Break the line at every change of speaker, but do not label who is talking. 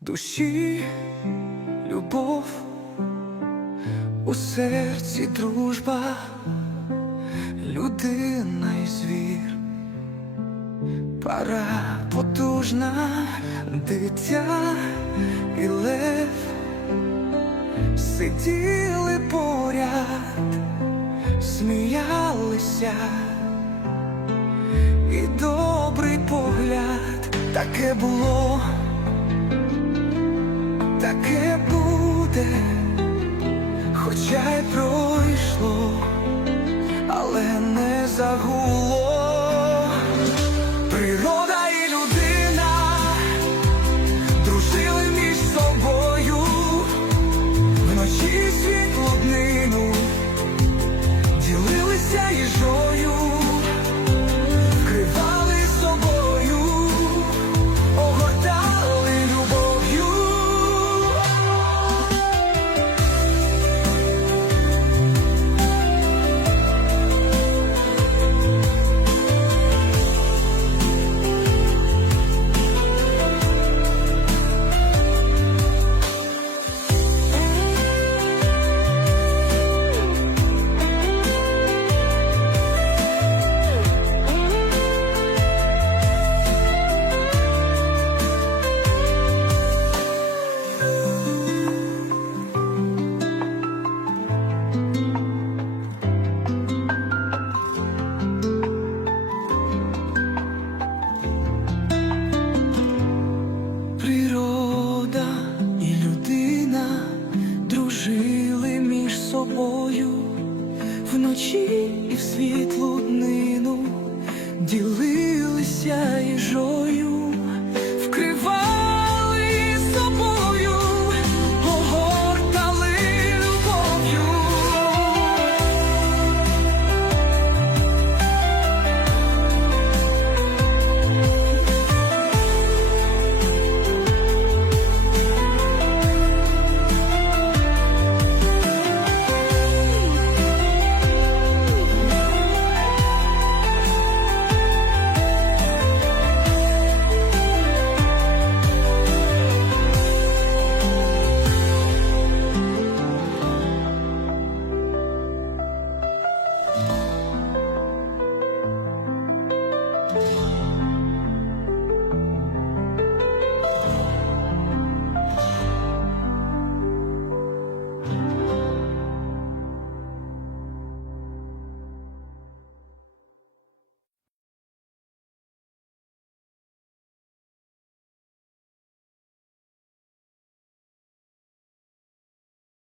душі любов, у серці дружба, людина і звір, пара потужна, дитя і лев. Сиділи поряд, сміялися, і добрий погляд таке було таке буде, хоча й пройшло, але не загуло. Собою вночі і в світлу днину ділилися їжою.